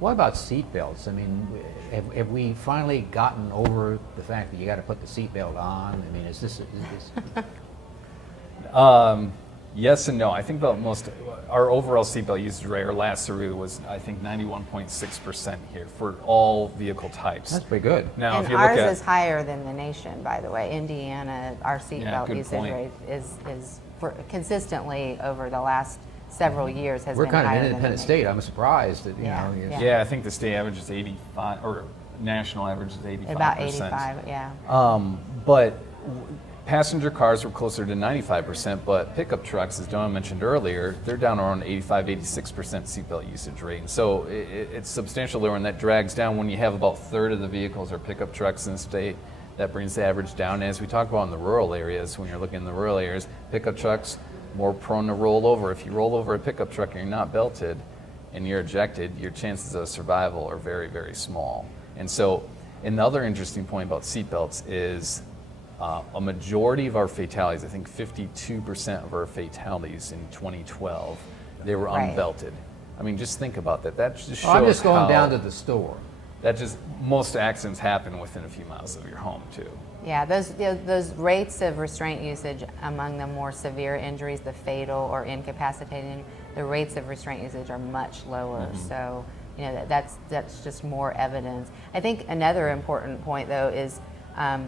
What about seat belts? I mean, have we finally gotten over the fact that you got to put the seat belt on? I mean, is this Yes and no. I think our overall seatbelt usage rate, our last survey was, I think, 91.6% here for all vehicle types. That's pretty good. Now, and if you ours is higher than the nation, by the way. Indiana, our seatbelt usage rate is consistently over the last several years has We're been kind of higher an independent state. I'm surprised that, you know. Yeah, I think the state average is 85, or national average is 85%. About 85, yeah. But passenger cars were closer to 95%, but pickup trucks, as Donna mentioned earlier, they're down around 85, 86% seatbelt usage rate. And so it's substantially lower, and that drags down when you have about a third of the vehicles are pickup trucks in the state. That brings the average down. As we talk about in the rural areas, when you're looking in the rural areas, pickup trucks more prone to roll over. If you roll over a pickup truck and you're not belted and you're ejected, your chances of survival are very, very small. And so, another interesting point about seatbelts is a majority of our fatalities, I think 52% of our fatalities in 2012, they were unbelted. I mean, just think about that. That just shows I'm just going down to the store. Most accidents happen within a few miles of your home, too. Yeah, those rates of restraint usage among the more severe injuries, the fatal or incapacitating, the rates of restraint usage are much lower. Mm-hmm. So, you know, that's just more evidence. I think another important point, though, is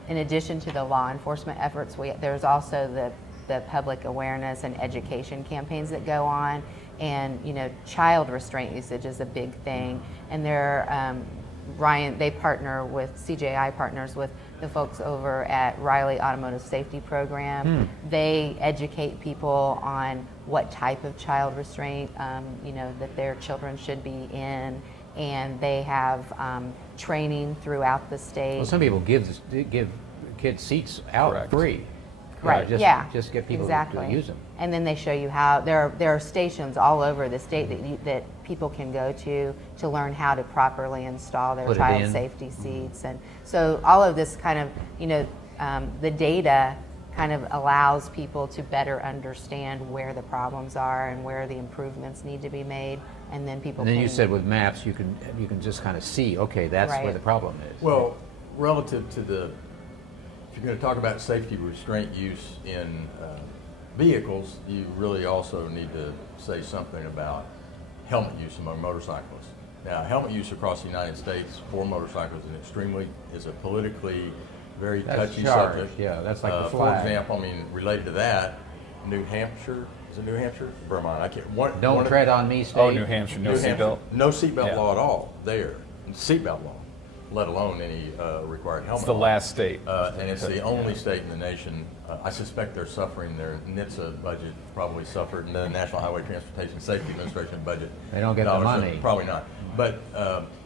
in addition to the law enforcement efforts, there's also the public awareness and education campaigns that go on, and you know, child restraint usage is a big thing, and they partner with CJI partners with the folks over at Riley Automotive Safety Program. They educate people on what type of child restraint you know, that their children should be in, and they have training throughout the state. Well, some people give kids seats out free. Right. Just get people exactly. to use them. And then they show you how there are stations all over the state that people can go to learn how to properly install their child safety seats. And so all of this kind of, you know, the data kind of allows people to better understand where the problems are and where the improvements need to be made, and then people. And then you said with maps you can just kind of see, okay, that's where the problem is. Well, relative to if you're going to talk about safety restraint use in vehicles, you really also need to say something about helmet use among motorcyclists. Now, helmet use across the United States for motorcyclists is a politically very touchy subject. Yeah, that's like the flag. For example, I mean, related to that, New Hampshire, is it New Hampshire? Vermont, I can't. Don't tread on me, state. Oh, New Hampshire, no seatbelt? No seatbelt law at all there. Seatbelt law, let alone any required helmet. It's the last state. And it's the only state in the nation. I suspect they're suffering. Their NHTSA budget probably suffered, and the National Highway Transportation Safety Administration budget. They don't get the money. Probably not. But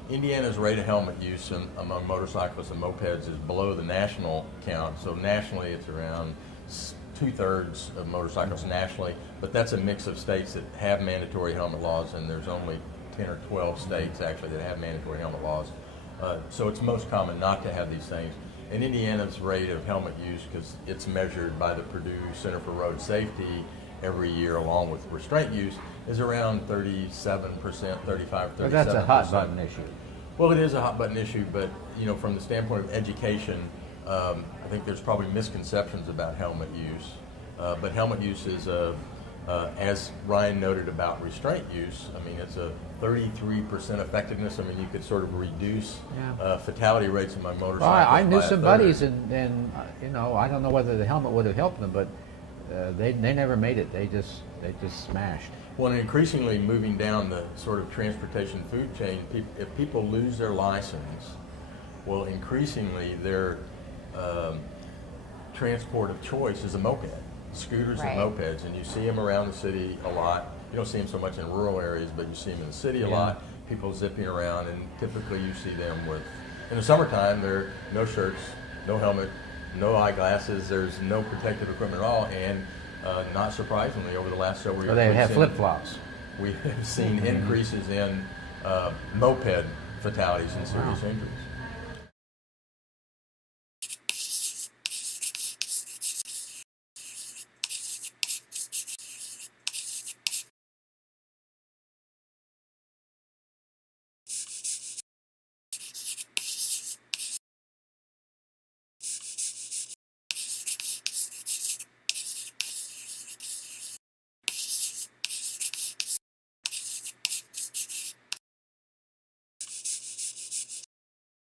Indiana's rate of helmet use among motorcyclists and mopeds is below the national count. So nationally, it's around 2/3 of motorcycles nationally. But that's a mix of states that have mandatory helmet laws, and there's only 10 or 12 states actually that have mandatory helmet laws. So it's most common not to have these things. And Indiana's rate of helmet use, because it's measured by the Purdue Center for Road Safety every year along with restraint use, is around 37%, 35, 37%. But that's a hot button issue. Well, it is a hot button issue, but you know, from the standpoint of education, I think there's probably misconceptions about helmet use. But helmet use is as Ryan noted about restraint use, I mean, it's a 33% effectiveness. I mean, you could sort of reduce fatality rates among motorcyclists. Well, I knew some buddies, and you know, I don't know whether the helmet would have helped them, but they never made it. They just smashed. Well, and increasingly moving down the sort of transportation food chain, if people lose their license, well, increasingly their transport of choice is a moped. Scooters and mopeds, and you see them around the city a lot. You don't see them so much in rural areas, but you see them in the city a lot. People zipping around, and typically you see them with, in the summertime, they're no shirts, no helmet, no eyeglasses, there's no protective equipment at all, and not surprisingly, over the last several years, they have flip-flops. We have seen increases in moped fatalities and serious injuries.